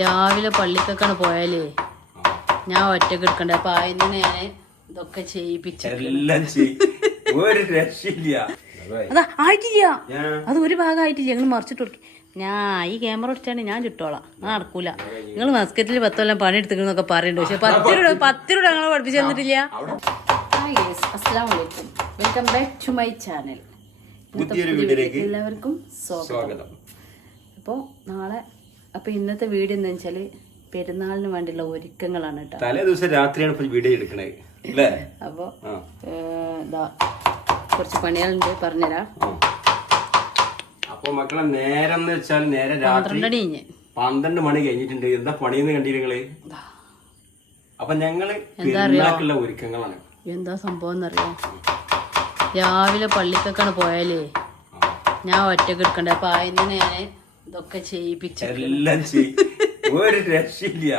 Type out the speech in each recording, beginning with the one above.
രാവിലെ പള്ളിക്കൊക്കെയാണ് പോയാലേ ഞാൻ ഒറ്റക്ക് എടുക്കണ്ടേ അപ്പൊ അതിന് ഞാൻ ഇതൊക്കെ ചെയ്യിപ്പിച്ചു. ഒരു രക്ഷയില്ല. അതാ ആയിട്ടില്ല, അത് ഒരു ഭാഗം ആയിട്ടില്ല. നിങ്ങൾ മറിച്ചിട്ട് കൊടുക്കും. ഞാൻ ഈ ക്യാമറ വെച്ചാണ് ഞാൻ ചുട്ടോളാം. അത് നടക്കൂല. നിങ്ങൾ മസ്കറ്റിൽ 10 കൊല്ലം പണി എടുത്തിക്കുന്നൊക്കെ പറയുന്നുണ്ട്. പക്ഷെ 10 രൂപ ഞങ്ങളെ പഠിപ്പിച്ചു തന്നിട്ടില്ല. അസ്സലാമലൈക്കും, welcome back to my channel. എല്ലാവർക്കും സ്വാഗതം. അപ്പോൾ നാളെ ഇന്നത്തെ വീഡിയോ എന്താ വെച്ചാല് പെരുന്നാളിന് വേണ്ടിയുള്ള ഒരുക്കങ്ങളാണ് കേട്ടോ. തലേ ദിവസം രാത്രിയാണ് വീഡിയോ എടുക്കണേ. അപ്പൊ കുറച്ച് പണികളുണ്ട്, പറഞ്ഞുതരാം. അപ്പൊ മക്കളെ നേരം എന്ന് വെച്ചാൽ നേരെ രാത്രി 12 മണി കഴിഞ്ഞിട്ടുണ്ട്. എന്താ പണിയെന്ന് കണ്ടിരുങ്ങള്? അപ്പൊ ഞങ്ങള് പെരുന്നാളുള്ള ഒരുക്കങ്ങളാണ്. എന്താ സംഭവം എന്നറിയാം, രാവിലെ പള്ളിക്കൊക്കെയാണ് പോയാലേ ഞാൻ ഒറ്റക്ക് എടുക്കണ്ടേ അപ്പൊ അതിന് ഞാൻ ഇതൊക്കെ ചെയ്യിപ്പിച്ചു. ഒരു രക്ഷയില്ല.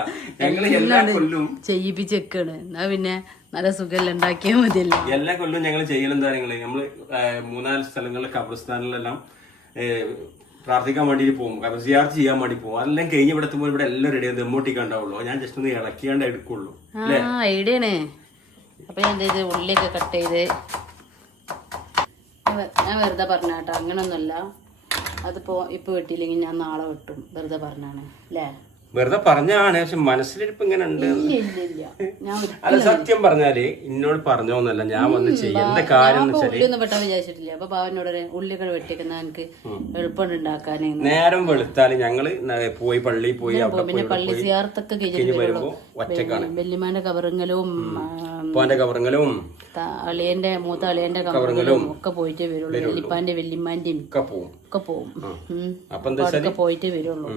ഞങ്ങള് എല്ലാ കൊല്ലും ചെയ്യിപ്പിച്ചേക്കാണ്. എന്നാ പിന്നെ നല്ല സുഖം ഉണ്ടാക്കിയാൽ മതിയല്ലോ. എല്ലാ കൊല്ലും ഞങ്ങൾ ചെയ്യലെന്താ നിങ്ങള്, നമ്മള് 3-4 സ്ഥലങ്ങളിലെ ഖബർസ്ഥാനിലെല്ലാം പ്രാർത്ഥിക്കാൻ വേണ്ടിട്ട് പോകും, സിയാർത്ത് ചെയ്യാൻ വേണ്ടി പോകും. അതെല്ലാം കഴിഞ്ഞ് ഇവിടെ എത്തുമ്പോൾ ഇവിടെ എല്ലാം റെഡി ആയി എമ്മോട്ടിക്കാണ്ടാവുള്ളൂ. ഞാൻ ജസ്റ്റ് ഒന്ന് ഇളക്കിയാണ്ട് എടുക്കുള്ളൂ. ഐഡിയാണ്. അപ്പൊ ഞാൻ എന്ത് ചെയ്ത് ഉള്ളിയൊക്കെ കട്ട് ചെയ്ത് ഞാൻ വെറുതെ പറഞ്ഞാട്ടോ, അങ്ങനൊന്നുമല്ല. അതിപ്പോ ഇപ്പൊ വെട്ടിയില്ലെങ്കിൽ ഞാൻ നാളെ വെട്ടും. വെറുതെ പറഞ്ഞാണ് അല്ലേ? വെറുതെ പറഞ്ഞാണ്, പക്ഷെ മനസ്സിലിരിപ്പ് ഇങ്ങനെ ഉണ്ട്. അല്ല സത്യം പറഞ്ഞാല് എന്നോട് പറഞ്ഞോന്നല്ല, ഞാൻ വന്ന് ചെയ്യേണ്ട കാര്യം ഉള്ളിയൊന്നും വെട്ടാൻ വിചാരിച്ചിട്ടില്ല. അപ്പൊ പാവനോട് ഉള്ളിയൊക്കെ വെട്ടിക്കുന്ന എനിക്ക് എളുപ്പം ഉണ്ടാക്കാൻ. നേരം വെളുത്താല് ഞങ്ങള് പോയി പള്ളിയിൽ പോയി പിന്നെ പള്ളി സിയാർത്തൊക്കെ കഴിഞ്ഞ് വരുമ്പോ ഒറ്റക്കാണ്. വല്യമാന്റെ കവറുങ്ങലും ഉപ്പാന്റെ കവറുങ്ങലും അളിയന്റെ മൂത്ത അളിയന്റെ കവറുങ്ങലും ഒക്കെ പോയിട്ടേ വരുള്ളൂ. വല്യപ്പാന്റെ വല്യമ്മാന്റെയും ഒക്കെ പോവും. അപ്പൊ പോയിട്ടേ വരുള്ളൂ.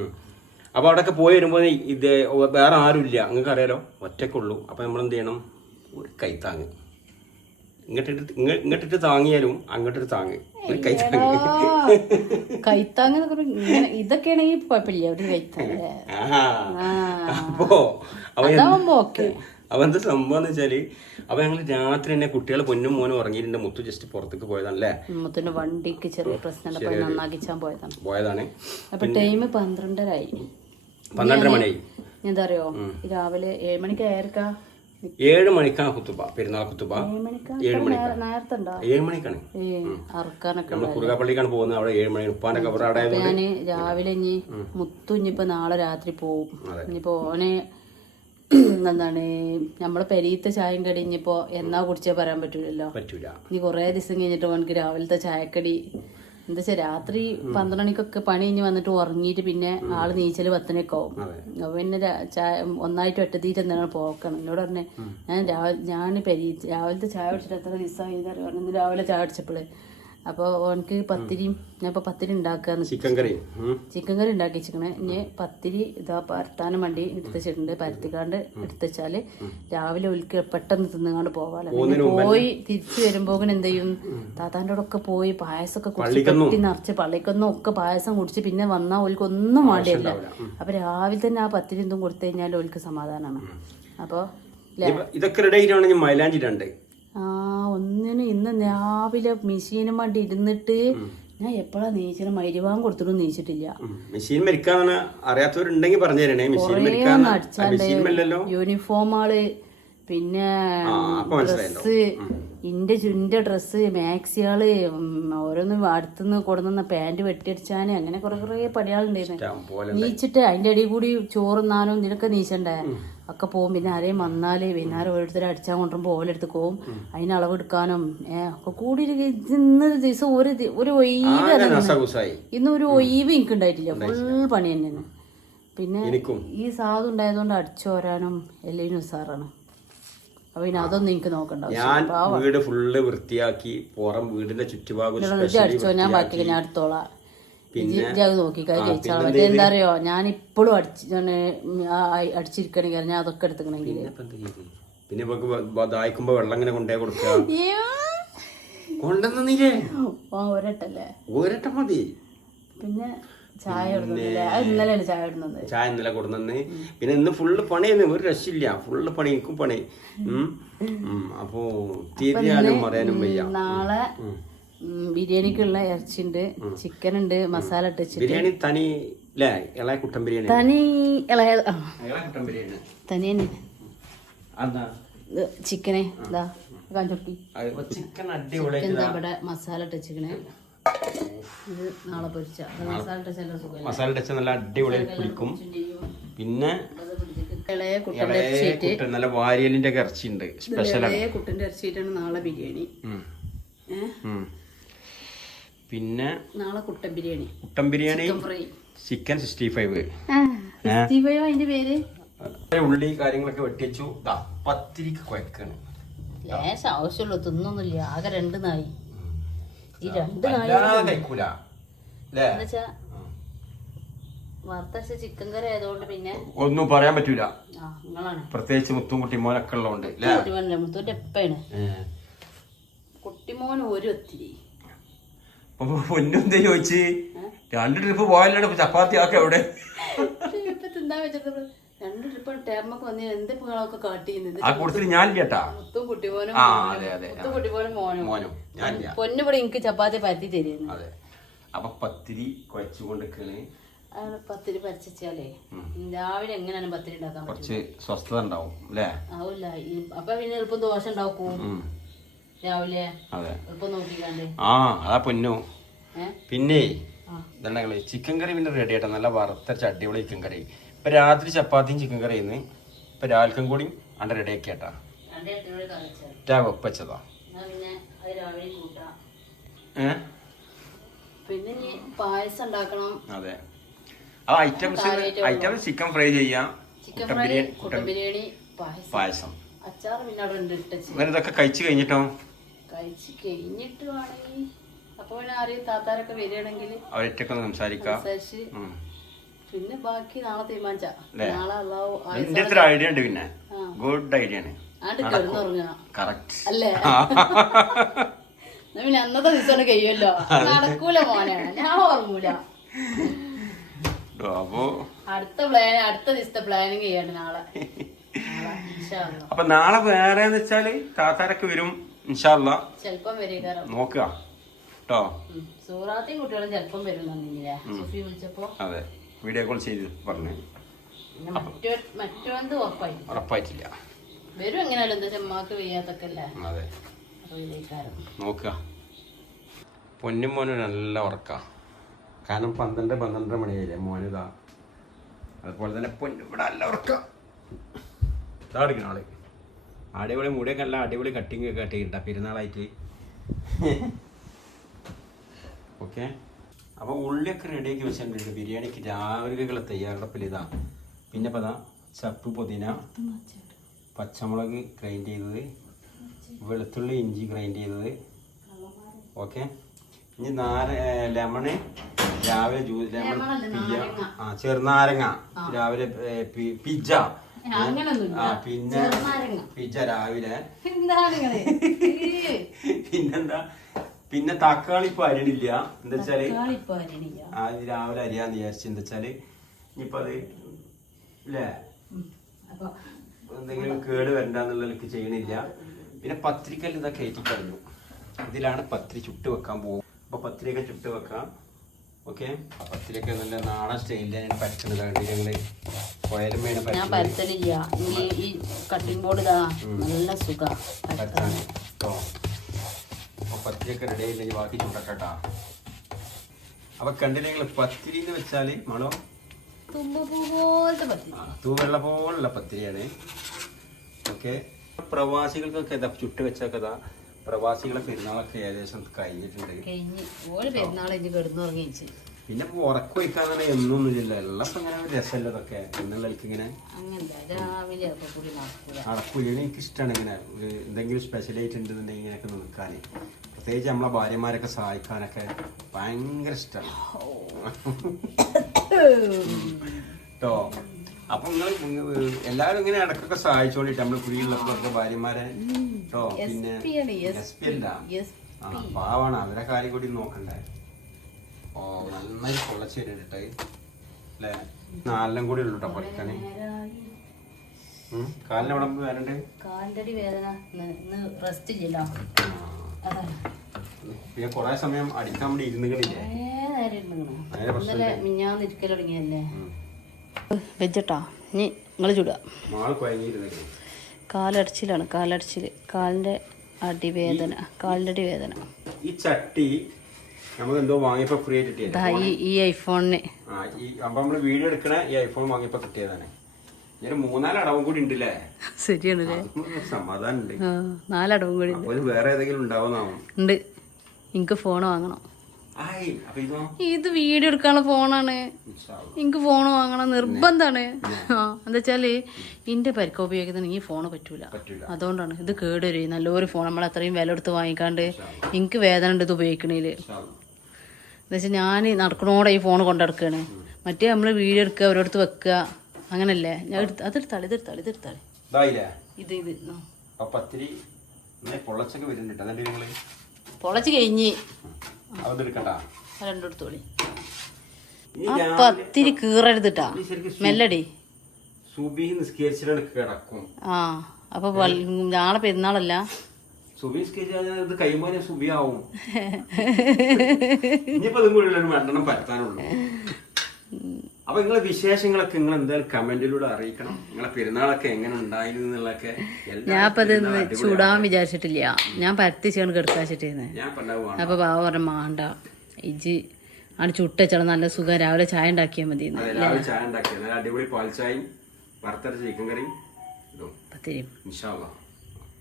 അപ്പൊ അവിടെയൊക്കെ പോയി വരുമ്പോ ഇത് വേറെ ആരും ഇല്ല, നിങ്ങൾക്ക് അറിയാലോ, ഒറ്റക്കുള്ളൂ. അപ്പൊ നമ്മൾ എന്ത് ചെയ്യണം, ഒരു കൈത്താങ്ങ് ഇങ്ങോട്ടിട്ട് താങ്ങിയാലും അങ്ങോട്ടൊരു താങ്ങ്, ഒരു കൈത്താങ് ഇതൊക്കെയാണെങ്കിൽ കുഴപ്പമില്ല. ഒരു കൈത്താങ്. അപ്പൊ എന്താ സംഭവം എന്ന് വെച്ചാല്, അപ്പൊ ഞങ്ങള് രാത്രി തന്നെ കുട്ടികളെ പൊന്നും മോനും ഉറങ്ങിയിട്ടുണ്ട്. മുത്തു ജസ്റ്റ് പുറത്തേക്ക് പോയതാണല്ലേ, മുത്തിന്റെ വണ്ടിക്ക് ചെറിയ പ്രശ്നം നന്നാക്കിച്ചാൻ പോയതാണ്. അപ്പൊ ടൈം 12:30 മണിയായി. എന്താ അറിയോ, രാവിലെ 7 മണിക്ക് ആയിരിക്കാ, 7 മണിക്കാണ് കുത്തുബ, പെരുന്നാൾ കുത്തുബ. 7 മണിക്കാണ് അറക്കാനൊക്കെ. നമ്മള് കുറുകാപ്പള്ളിക്കാണ് പോകുന്നത്. അവിടെ 7 മണി ഉപ്പാന്റെ കവർ അവിടെ. ഞാന് രാവിലെ ഇനി മുത്തു ഇനിയിപ്പോ നാളെ രാത്രി പോവും. ഇനിയിപ്പോ ഓനെ എന്താണ് നമ്മളെ പെരീത്തെ ചായയും കടി ഇനിയിപ്പോ എന്നാ കുടിച്ചാ പറയാൻ പറ്റൂല. ഇനി കൊറേ ദിവസം കഴിഞ്ഞിട്ട് ഓനക്ക് രാവിലത്തെ ചായക്കടി എന്താ വെച്ചാൽ രാത്രി 12 മണിക്കൊക്കെ പണി കഴിഞ്ഞ് വന്നിട്ട് ഉറങ്ങിയിട്ട് പിന്നെ ആള് നീച്ചല് 10 മണിയൊക്കെ ആവും. അപ്പൊ പിന്നെ ഒന്നായിട്ട് ഒറ്റത്തീറ്റ് എന്താണ് പോക്കണം. എന്നോട് പറഞ്ഞേ ഞാൻ രാവിലത്തെ ചായ കുടിച്ചിട്ട് എത്ര ദിവസമായി അറിയാം. ഇന്ന് രാവിലെ ചായ കുടിച്ചപ്പോള് അപ്പൊ ഓനക്ക് പത്തിരിയും ഞാൻ ഇപ്പൊ പത്തിരി ഉണ്ടാക്കാന്ന് ചിക്കൻ കറി ഉണ്ടാക്കി വെച്ചിരിക്കണേ. ഇനി പത്തിരി ഇതാ പരത്താനും വണ്ടി എടുത്തുവെച്ചിട്ടുണ്ട്. പരത്തിക്കാണ്ട് എടുത്തുവെച്ചാല് രാവിലെ ഒലിക്ക് പെട്ടെന്ന് തിന്നുകാണ്ട് പോവാലോ. പോയി തിരിച്ചു വരുമ്പോ എന്ത് ചെയ്യും, താത്താൻ്റെ കൂടെ ഒക്കെ പോയി പായസമൊക്കെ കുടിച്ച് കെട്ടി നിറച്ച് പള്ളിക്കൊന്നും ഒക്കെ പായസം കുടിച്ച് പിന്നെ വന്നാൽ ഓൽക്കൊന്നും വേണ്ടിയില്ല. അപ്പൊ രാവിലെ തന്നെ ആ പത്തിരി എന്തും കൊടുത്തു കഴിഞ്ഞാൽ ഓൽക്ക് സമാധാനമാണ്. അപ്പൊ മൈലാഞ്ചിട്ടുണ്ട് ഒന്നിനും ഇന്ന് രാവിലെ മെഷീനും വേണ്ടി ഇരുന്നിട്ട് ഞാൻ എപ്പോഴാ നീച്ചത്, മരുവാൻ കൊടുത്തിട്ടും നീച്ചിട്ടില്ല. മെഷീൻ അറിയാത്തവരുണ്ടെങ്കിൽ പറഞ്ഞു തരണേ. യൂണിഫോമാള് പിന്നെ ഡ്രസ്സ്, ഇന്റെ ഡ്രസ്സ്, മാക്സികള്, ഓരോന്ന് അടുത്തുനിന്ന് കൊടുന്ന പാന്റ് വെട്ടിയടിച്ചാന്, അങ്ങനെ കുറെ പടിയാളുണ്ടായിരുന്നു. നീച്ചിട്ട് അതിന്റെ അടിയിൽ കൂടി ചോറുന്നാനും ഇതിനൊക്കെ നീച്ചണ്ടേ ഒക്കെ പോവും. പിന്നെ ആരെയും വന്നാല് വൈകുന്നേരം ഓരോരുത്തരെ അടിച്ചാൽ കൊണ്ടുവരുമ്പോ ഓലെടുത്ത് പോവും. അതിന് അളവെടുക്കാനും ഒക്കെ കൂടി ഇന്നൊരു ദിവസം ഒരു ഒഴിവ്, ഇന്ന് ഒരു ഒഴിവ് എനിക്ക് ഉണ്ടായിട്ടില്ല. ഫുൾ പണി തന്നെയാണ്. പിന്നെ ഈ സാധു ഉണ്ടായതുകൊണ്ട് അടിച്ചോരാനും എല്ലാവരും ഉസാറാണ്. അപ്പൊ പിന്നെ അതൊന്നും എനിക്ക് നോക്കണ്ട. ഞാൻ വീട് ഫുള്ള് വൃത്തിയാക്കി പുറം വീടിന്റെ ചുറ്റുഭാഗം അടിച്ചോ, ഞാൻ ബാക്കി ഞാൻ അടുത്തോളാം. നോക്കിക്കാ കഴിച്ചാൽ മതി. എന്താ അറിയോ, ഞാൻ ഇപ്പോഴും അടിച്ചിരിക്കണെങ്കിൽ ഞാൻ അതൊക്കെ എടുത്തുക്കണെങ്കിൽ പിന്നെ ദാഹിക്കുമ്പോ വെള്ളം ഇങ്ങനെ കൊണ്ടേ കൊടുക്കുക. കൊണ്ടുവന്നില്ലേ ഒരട്ടം മതി. പിന്നെ ചായ ഇന്നലെയാണ് ചായ ഇടുന്നത്. ചായ ഇന്നലെ കൊടുന്നെ. പിന്നെ ഇന്ന് ഫുള്ള് പണിയായിരുന്നു, ഒരു രക്ഷയില്ല. ഫുള്ള് പണി, എനിക്കും പണി. അപ്പൊ തീർച്ചയായും പറയാനും വയ്യ. നാളെ ബിരിയാണിക്കുള്ള ഇറച്ചിണ്ട്, ചിക്കൻ ഉണ്ട്, മസാല ഇട്ട് ബിരിയാണി തനി അല്ലേ? ഇളയ കുട്ടൻ ബിരിയാണി. തനി ഇളയ ഇളയ കുട്ടൻ ബിരിയാണി തനി തന്നെ. അതാ ചിക്കനെ ഇതാ കാഞ്ചൊട്ടി ചിക്കൻ അടിപൊളി. ഇവിടെ മസാല ഇട്ടിച്ചിക്കണേ. ഇത് നാളെ പൊരിച്ച മസാല ഇട്ട സുഖം. മസാല ഇട്ട നല്ല അടിപൊളി പിടിക്കും. പിന്നെ ഇളയ കുട്ടൻ നല്ല വാരിയലിന്റെ ഇറച്ചി ഉണ്ട്. സ്പെഷ്യൽ ഇളയ കുട്ടന്റെ ഇറച്ചിട്ടാണ് നാളെ ബിരിയാണി. പിന്നെ നാളെ കുട്ടൻ ബിരിയാണി. കുട്ടൻ ബിരിയാണി ചിക്കൻ 65. അതിന്റെ പേര് ഉള്ളി കാര്യങ്ങളൊക്കെ വെട്ടിച്ചു. പത്തിരിക്ക് കുഴക്കാണ്. ലേശം ആവശ്യമുള്ളൂ, തിന്നൊന്നുമില്ല. ആകെ 2 നായി. ഈ 2 നായി കഴിക്കൂല. എന്നുവെച്ചാ വറുത്തച്ച ചിക്കൻ കറി ആയതുകൊണ്ട് പിന്നെ ഒന്നും പറയാൻ പറ്റൂല. നിങ്ങളാണ് പ്രത്യേകിച്ച് മുത്തും കുട്ടിമോനൊക്കെ ഉള്ളതുകൊണ്ട്. മുത്തൂന്റെ എപ്പാണ് കുട്ടിമോൻ ഒരു ഒത്തിരി പൊന്നെന്താ ചോദിച്ച് 2 ട്രിപ്പ് പോയാലോ ചപ്പാത്തി ആക്കെ എവിടെ തിന്നാൻ വെച്ചിട്ട് 2 ട്രിപ്പ് ടേമൊക്കെ വന്ന് എന്തൊക്കെ കാട്ടിയിരുന്നത്. ആ കൂട്ടത്തിൽ ഞാൻ കേട്ടാ മുത്തും കുട്ടിമോനും മുത്തും കുട്ടിമോനും മോനും പൊന്നുപടി എനിക്ക് ചപ്പാത്തി പരത്തി തരുന്നു. അതെ. അപ്പൊ പത്തിരി കുഴച്ചുകൊണ്ടിരിക്കണ്. പത്തിരി പരച്ചാലേ രാവിലെ എങ്ങനെയാണ് പത്തിരി ഉണ്ടാക്കാൻ കുറച്ച് സ്വസ്ഥത ഉണ്ടാവും അല്ലേ? ആവില്ല. അപ്പൊ പിന്നെ എളുപ്പം ദോശ ഉണ്ടാക്കും രാവിലെ. എളുപ്പം നോക്കിക്കാണ്ട്. അതാ പൊന്നു. പിന്നെ ഇതുണ്ടെങ്കിൽ ചിക്കൻ കറി പിന്നെ റെഡി ആയിട്ടാ. നല്ല വറുത്തരച്ച അടിപൊളി ചിക്കൻ കറി. ഇപ്പൊ രാത്രി ചപ്പാത്തിയും ചിക്കൻ കറി ഇന്ന് ഇപ്പൊ രാവിലേക്കും കൂടി അണ്ട റെഡി ആക്കിയാട്ടാ. വെപ്പച്ചതാ. പിന്നെ പായസം ഉണ്ടാക്കണം. അതെ. ആ ഐറ്റംസ് ചിക്കൻ ഫ്രൈ ചെയ്യാം. കുട്ടൻ ബിരിയാണി പായസം അച്ചാർ പിന്നെ അവിടെ ഉണ്ട് ഇട്ടച്ച്. ഇതൊക്കെ കഴിച്ചു കഴിഞ്ഞിട്ടോ കഴിച്ച് കഴിഞ്ഞിട്ട് വേണമെങ്കിൽ അപ്പൊ പിന്നെ ആരെയും താത്താരൊക്കെ വരികയാണെങ്കിൽ അവരൊക്കെ സംസാരിക്കാം. പിന്നെ ബാക്കി നാളെ തീരുമാനിച്ചാ. ഐഡിയ ഉണ്ട്. പിന്നെ ഗുഡ് ഐഡിയ ആണ്. കറക്റ്റ് അല്ലേ? പിന്നെ അന്നത്തെ ദിവസം കഴിയുമല്ലോ. നടക്കൂല മോനെ, ഞാൻ ഓർമ്മൂല. അടുത്ത ദിവസത്തെ പ്ലാനിങ് ചെയ്യണ്ട നാളെ. അപ്പൊ നാളെ വേറെ വെച്ചാല് താത്താരൊക്കെ വരും ചെലപ്പം വരിക. നോക്കുക കേട്ടോ. സൂറാത്തിയും കുട്ടികളും ചെലപ്പം വരും. സുഫി വിളിച്ചപ്പോ അതെ വീഡിയോ കോൾ ചെയ്ത് പറഞ്ഞു. മറ്റോന്ത് ഉറപ്പായിട്ടില്ല. വരും എങ്ങനെയല്ലോ. എന്താ ചെമ്മാക്ക് വയ്യാത്തൊക്കെ അല്ലേ? അതെ നോക്കുക. പൊന്നും മോനും നല്ല ഉറക്കാ. കാരണം 12 മണിയായില്ലേ മോനിതാ. അതുപോലെ തന്നെ പൊന്നും ഇവിടെ നല്ല ഉറക്കം. ഇതാ അടിക്കണം ആള്. അടിപൊളി മുടിയൊക്കെ നല്ല അടിപൊളി കട്ടിങ് ഒക്കെ കട്ടിട്ടാ പെരുന്നാളായിട്ട്. ഓക്കെ. അപ്പൊ ഉള്ളിയൊക്കെ റെഡിയാക്കി വെച്ചിട്ടുണ്ട്. ബിരിയാണിക്ക് രാവിലെയുള്ള തയ്യാറെടുപ്പിൽ ഇതാ. പിന്നെ ഇപ്പൊ ചപ്പ് പുതിന, പച്ചമുളക് ഗ്രൈൻഡ് ചെയ്തത്, വെളുത്തുള്ളി ഇഞ്ചി ഗ്രൈൻഡ് ചെയ്തത്. ഓക്കെ. ഇനി ലെമണ് രാവിലെ ചെറുനാരങ്ങ രാവിലെ പിജ്ജ. പിന്നെ പിജ്ജ രാവിലെ. പിന്നെന്താ പിന്നെ തക്കാളി ഇപ്പൊ അരിയണില്ല. എന്താ വെച്ചാല് രാവിലെ അരിയാന്ന് വിചാരിച്ചു. എന്താ വെച്ചാല് ഇനിയിപ്പോ അത് ഇല്ലേ എന്തെങ്കിലും കേട് വരണ്ടെന്നുള്ളതൊക്കെ ചെയ്യണില്ല. പിന്നെ പത്രികയിൽ ഇതാ കയറ്റി കഴിഞ്ഞു. ഇതിലാണ് പത്രി ചുട്ട് വെക്കാൻ പോകും. അപ്പൊ പത്രിയൊക്കെ ചുട്ട് വെക്കാം. ഓക്കെ. പത്തിരിയൊക്കെ നല്ല നാടൻ സ്റ്റൈലിലാണ് ഞാൻ പരത്തുന്നത്. ഞങ്ങള് കോയലും വേണം. ഞാൻ പരത്തലില്ല. ഈ കട്ടിംഗ് ബോർഡ് ഇതാ നല്ല സുഖം. അപ്പൊ പത്തിരിയൊക്കെ റെഡി ആയില്ലെങ്കിൽ ബാക്കി ചുട്ടട്ടാ. അപ്പൊ കണ്ടില്ല ഞങ്ങള് പത്തിരി എന്ന് വെച്ചാല് മണോ തൂവെള്ള പോലുള്ള പത്തിരിയാണ്. ഓക്കെ. പ്രവാസികൾക്കൊക്കെ ചുട്ട് വെച്ചൊക്കെ പ്രവാസികളെ പെരുന്നാളൊക്കെ ഏകദേശം കഴിഞ്ഞിട്ടുണ്ട്. പിന്നെ ഉറക്കം വയ്ക്കാൻ തന്നെ എന്നൊന്നുമില്ല. എല്ലപ്പോ ഇങ്ങനെ രസമല്ല ഇതൊക്കെ എന്നുള്ളവർക്ക് ഇങ്ങനെ നടക്കൂല. എനിക്ക് ഇഷ്ടമാണ് ഇങ്ങനെ എന്തെങ്കിലും സ്പെഷ്യലായിട്ട് ഉണ്ടെന്നുണ്ടെങ്കിൽ ഇങ്ങനെയൊക്കെ നിൽക്കാൻ. പ്രത്യേകിച്ച് നമ്മളെ ഭാര്യമാരൊക്കെ സഹായിക്കാനൊക്കെ ഭയങ്കര ഇഷ്ടമാണ് കേട്ടോ. അപ്പൊ നിങ്ങൾ എല്ലാവരും ഇങ്ങനെ ഇടക്കൊക്കെ സഹായിച്ചോണ്ടിട്ട് നമ്മള് കുടിയുള്ളപ്പോഴൊക്കെ ഭാര്യമാരെ കേട്ടോ. പിന്നെ പാവാണ്, അവരെ കാര്യം കൂടി നോക്കണ്ടേ. ഓ നന്നായി പൊള്ളച്ച് വരട്ടെ അല്ലേ. 4 കൂടി ഉള്ളു കേട്ടോ പഠിക്കാന്. കാലിന് എവിടെ വേദന? കാലിന്റെ വേദന റെസ്റ്റ് ഇല്ലല്ലോ. പിന്നെ കൊറേ സമയം അടിക്കാൻ വേണ്ടി ഇരുന്നുകളില്ലേ. ഇന്നലെ മിഞ്ഞാന്ന് ഇരിക്കൽ തുടങ്ങിയല്ലേ വെച്ചിട്ടാ ഇനി നിങ്ങൾ ചുടുക. കാലടച്ചിലാണ്, കാലിന്റെ അടിവേദന, കാലിന്റെ അടിവേദന. ഈ ചട്ടി നമ്മൾ എന്തോ വാങ്ങിയപ്പോ ഫ്രീ ആയിട്ട് കിട്ടിയത് ഈ ഐഫോണിന്. അപ്പൊ നമ്മള് വീഡിയോ എടുക്കണ ഈ ഐഫോൺ വാങ്ങിയപ്പോ കിട്ടിയതാണ്. ഞാൻ 3-4 അടവും കൂടി ഉണ്ടല്ലേ? ശരിയാണല്ലേ, സമാധാനം ഉണ്ട്. 4 അടവും കൂടി വേറെ ഏതെങ്കിലും ഉണ്ടാവുന്നാവും ഉണ്ട്. എനിക്ക് ഫോൺ വാങ്ങണം. ഇത് വീഡിയോ എടുക്കാനുള്ള ഫോണാണ്. എനിക്ക് ഫോൺ വാങ്ങണം നിർബന്ധമാണ്. എന്താ വെച്ചാല് ഇന്റെ പരിക്ക ഉപയോഗിക്കുന്ന ഈ ഫോണ് പറ്റൂല. അതുകൊണ്ടാണ് ഇത് കേടുവരും. നല്ലൊരു ഫോൺ നമ്മൾ അത്രയും വില എടുത്ത് വാങ്ങിക്കാണ്ട് എനിക്ക് വേദന ഉണ്ട് ഇത് ഉപയോഗിക്കണേല്. എന്താ വെച്ചാൽ ഞാൻ നടക്കണോടെ ഈ ഫോൺ കൊണ്ടെടുക്കാണ്. മറ്റേ നമ്മള് വീഡിയോ എടുക്കുക, ഓരോരുത്ത് വെക്കുക, അങ്ങനല്ലേ. ഞാൻ അതെടുത്താളി പൊളച്ച് കഴിഞ്ഞ് രണ്ടെടുത്തോളി. പത്തിരി കീറരുതിട്ടാ, മെല്ലടി. ആ അപ്പൊ നാളെ പെരുന്നാളല്ല. അപ്പൊ നിങ്ങളെ വിശേഷങ്ങളൊക്കെ നിങ്ങൾ എന്തായാലും കമന്റിലൂടെ അറിയിക്കണം. നിങ്ങളെ പെരുന്നാളൊക്കെ എങ്ങനെ ഉണ്ടായിരുന്നു എന്നുള്ളതൊക്കെ. ഞാൻ ഇപ്പൊ ചൂടാൻ വിചാരിച്ചിട്ടില്ല, ഞാൻ പരത്തിച്ചാണ് കിടക്കാച്ചിട്ടിരുന്നത്. അപ്പൊ ബാബ പറഞ്ഞ മാണ്ട ഇജി ആണ് ചുട്ടച്ചാൽ നല്ല സുഖം, രാവിലെ ചായ ഉണ്ടാക്കിയാൽ മതി. ചായ ഉണ്ടാക്കിയ അടിപൊളി പാൽ ചായയും വറുത്തരച്ച ചിക്കൻ കറിയും പത്തിരിയും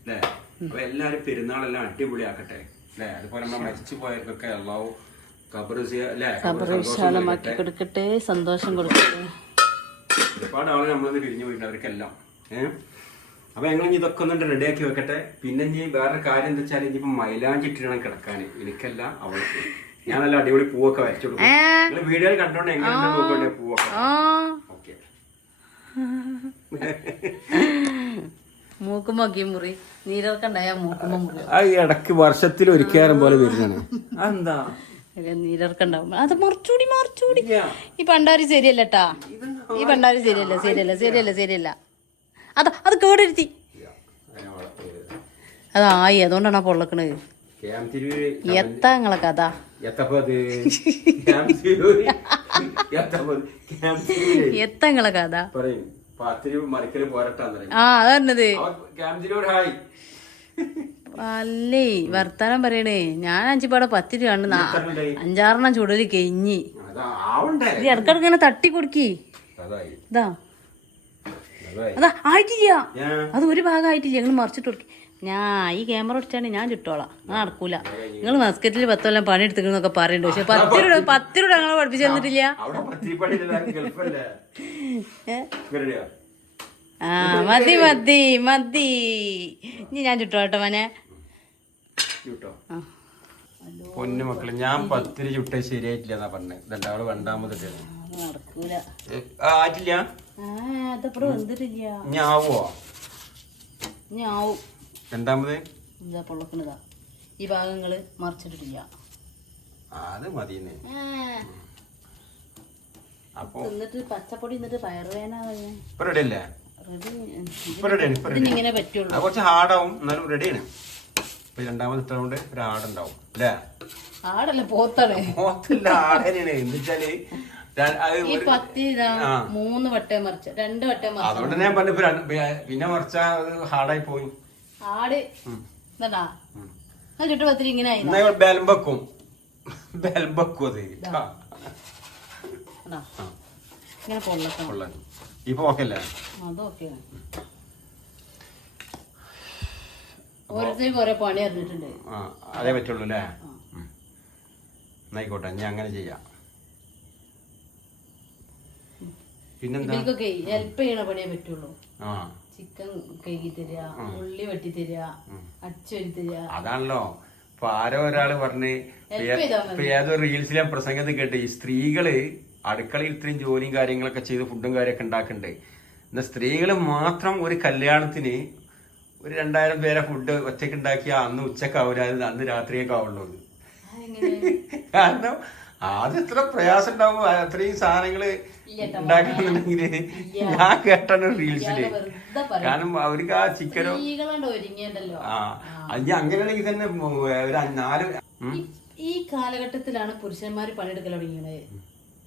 അല്ലേ. അപ്പൊ എല്ലാരും പെരുന്നാളെല്ലാം അടിപൊളിയാക്കട്ടെ അല്ലേ. അതുപോലെ നമ്മൾ മരിച്ചു പോയവർക്കൊക്കെ എല്ലാവും ഖബറിശാലമാക്കി കൊടുക്കട്ടെ, സന്തോഷം കൊടുക്കട്ടെ. ഒരുപാട് ആളുകൾ നമ്മളൊന്ന് പിരിഞ്ഞു പോയിട്ടുണ്ട് അവർക്കെല്ലാം. അപ്പൊ ഞങ്ങൾ ഇനി ഇതൊക്കെ ഒന്നും റെഡിയാക്കി വെക്കട്ടെ. പിന്നെ ഇനി വേറൊരു കാര്യം എന്താ വെച്ചാൽ ഇനിയിപ്പോ മൈലാഞ്ചി ഇട്ടിടണം കിടക്കാന്. എനിക്കല്ല അവൾക്ക്. ഞാൻ നല്ല അടിപൊളി പൂവൊക്കെ വരച്ചു കൊടുക്കും. നിങ്ങൾ വീഡിയോയിൽ കണ്ടോണ്ട് എങ്ങനെയുണ്ട് നോക്കണ്ടേ പൂവൊക്കെ. ഓക്കെ മൂക്കുമ്പോക്കി മുറി നീരർക്കുണ്ടായ മൂക്കുമ്പോ മുറി ഇടക്ക് വർഷത്തിൽ ഒരിക്കലും പോലെ വരുന്നതാണ്. അതെന്താ നീരർക്കുണ്ടാവും. അത് മറിച്ചൂടി ഈ പണ്ടാരി ശരിയല്ലട്ടാ, ഈ പണ്ടാരി ശരിയല്ല. അത് കേടെടുത്തി അതായി, അതുകൊണ്ടാണ് പൊള്ളക്കണത്. എത്തങ്ങളെ കഥ എത്തങ്ങളെ കഥ അതന്നത് അല്ലേ വർത്താനം പറയണേ. ഞാൻ 5 പാടെ 10 രൂപ കണ്ട് 5-6 ചുടല് കഴിഞ്ഞി. ഇടക്കിടക്ക് ഇങ്ങനെ തട്ടി കൊടുക്കി. ഇതാ അതാ ആയിട്ടില്ല, അത് ഒരു ഭാഗം ആയിട്ടില്ല. ഞങ്ങൾ മറിച്ചിട്ട് കൊടുക്കി. ഞാൻ ഈ ക്യാമറ അടിച്ചാണ് ഞാൻ ചുട്ടോളാം. നടക്കൂല. നിങ്ങൾ മസ്കറ്റിൽ 10 കൊല്ലം പണി എടുത്തിക്കുന്നൊക്കെ പറയുന്നുണ്ട്. പക്ഷെ 10 രൂപ ഞങ്ങൾ പഠിപ്പിച്ചു തന്നിട്ടില്ല. ആ മതി ഇനി ഞാൻ ചുട്ടോട്ടെ മോനെ. പൊന്നു മക്കള് ഞാൻ 10 ചുട്ട ശരിയായിട്ടില്ല എന്നാ പറഞ്ഞത്. ഇതെല്ലാവള് രണ്ടാമത് നടക്കൂല. ആയിട്ടില്ല. ഞാവോ രണ്ടാമത് പൊള്ളക്കണതാ. ഈ ഭാഗങ്ങള് മറിച്ചിട്ടില്ല. അത് മതിയെന്നേ. അപ്പൊ പച്ചപ്പൊടി പയറുവേന റെഡിയല്ലേ? കുറച്ച് ഹാർഡാവും എന്നാലും റെഡിയാണ്. ഇപ്പൊ രണ്ടാമത് ഇട്ടതുകൊണ്ട് ഒരു ആടുണ്ടാവും അല്ലേ? ആടല്ല പോത്തല്ലേ? പോത്തല്ല, ആടനെയാണ്. എന്താച്ചാല് 3 വട്ടം മറിച്ച 2 വട്ടം മറിച്ച. അതുകൊണ്ട് ഞാൻ പറഞ്ഞു പിന്നെ മറിച്ച ഹാർഡായി പോയി. ആട് ചുട്ട് പത്തിരി ഇങ്ങനെ ബെൽബക്കും അത് ഇങ്ങനെ പൊള്ളണം. ഇപ്പൊ ഓക്കെ അല്ലേ? അതൊക്കെ ഓരോരുത്തർക്ക് ഓരോ പണി അറിഞ്ഞിട്ടുണ്ട്. അതേ പറ്റുള്ളൂ അല്ലേ? എന്നായിക്കോട്ടെ, ഞാൻ അങ്ങനെ ചെയ്യാം. പിന്നെന്താ ഹെൽപ്പ് ചെയ്യണ പണിയേ പറ്റുള്ളൂ. ചിക്കൻ കഴുകി തരിക, ഉള്ളി വെട്ടി തരിക, അടിച്ചൊരി തരിക. അതാണല്ലോ ഇപ്പൊ ആരോ ഒരാള് പറഞ്ഞ് ഏതോ റീൽസിലെ പ്രസംഗത്തിൽ കേട്ട് ഈ സ്ത്രീകള് അടുക്കളയിൽ ഇത്രയും ജോലിയും കാര്യങ്ങളൊക്കെ ചെയ്ത് ഫുഡും കാര്യമൊക്കെ ഉണ്ടാക്കണ്ടേ. എന്നാൽ സ്ത്രീകൾ മാത്രം ഒരു കല്യാണത്തിന് ഒരു 2000 പേരെ ഫുഡ് ഒറ്റയ്ക്ക് ഉണ്ടാക്കിയ അന്ന് ഉച്ചക്കാവില്ല, അന്ന് രാത്രിയൊക്കെ ആവുള്ളൂ. കാരണം ആദ്യം എത്ര പ്രയാസം ഉണ്ടാവും അത്രയും സാധനങ്ങള് ഉണ്ടാക്കണമെന്നുണ്ടെങ്കില്. ഞാൻ കേട്ടാണ് റീൽസില്. കാരണം അവർക്ക് ആ ചിക്കനോ അത് അങ്ങനെയാണെങ്കിൽ തന്നെ ഒരു 4 ഈ കാലഘട്ടത്തിലാണ് പുരുഷന്മാര് പണിയെടുക്കൽ തുടങ്ങിയത്.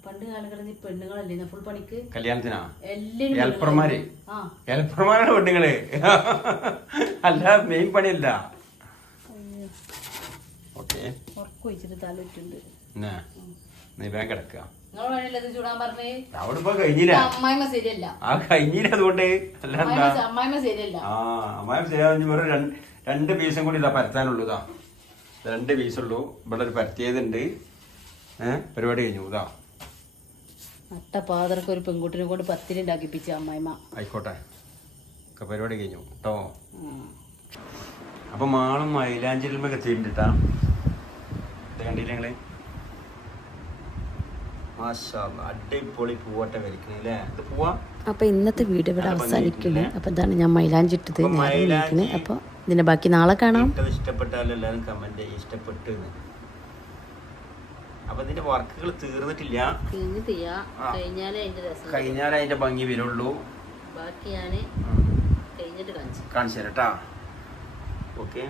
പണ്ട് കാലഘട്ടത്തിൽ പെണ്ണുങ്ങളല്ലേ ഫുൾ പണിക്ക് കല്യാണത്തിനാ എല്ലാരും ഹെൽപ്പർമാര് ഹെൽപ്പർമാരാണ് പെണ്ണുങ്ങള് അല്ല മെയിൻ പണിയല്ല. ഓക്കെ ഉറക്കൊഴിച്ചിട്ട് തലയിട്ടുണ്ട്. നീ വേഗം കിടക്കുക. നിങ്ങളെ പണിയല്ലേ ചൂടാൻ പറഞ്ഞേ? അവിടെ ഇപ്പൊ കഴിഞ്ഞില്ല. അമ്മായിമ്മ ശരിയല്ല. ആ കഴിഞ്ഞില്ല. അതുകൊണ്ട് അമ്മായിമ്മ ശരിയല്ല. അമ്മായിമ്മ ശരിയാ. വെറും 2 പീസും കൂടി ഇതാ പരത്താനുള്ളൂ. ഇതാ 2 പീസുള്ളൂ. ഇവിടെ ഒരു പരത്തിയതുണ്ട്. പരിപാടി കഴിഞ്ഞു. ഇതാ നട്ടപ്പാതർക്ക് ഒരു പെൺകുട്ടിനെ കൊണ്ട് പത്തിരി ഉണ്ടാക്കിപ്പിച്ച അമ്മായിമ്മ. ആയിക്കോട്ടെ, പരിപാടി കഴിഞ്ഞു കേട്ടോ. അപ്പൊ മാളും മൈലാഞ്ചിരിമൊക്കെ എത്തിയിട്ടാ. ഇത് കണ്ടില്ല നിങ്ങള്? അടിപൊളി പൂവട്ടെ വരയ്ക്കണേ. ഇത് പോവാ. അപ്പൊ ഇന്നത്തെ വീഡിയോ ഇവിടെ അവസാനിക്കുന്നു. അപ്പൊ ഇതാണ് ഞാൻ മൈലാഞ്ചിട്ടത്. അപ്പൊ ഇതിന്റെ ബാക്കി നാളെ കാണാം. ഇഷ്ടപ്പെട്ടാലും എല്ലാവരും കമന്റ് ചെയ്യും ഇഷ്ടപ്പെട്ടു. അപ്പൊ ഇതിന്റെ വർക്കുകൾ തീർന്നിട്ടില്ല. കഴിഞ്ഞാലേ അതിന്റെ ഭംഗി വരുള്ളൂ. ബാക്കി ഞാൻ കഴിഞ്ഞിട്ട് കാണിച്ചു തരാം. ഓക്കെ.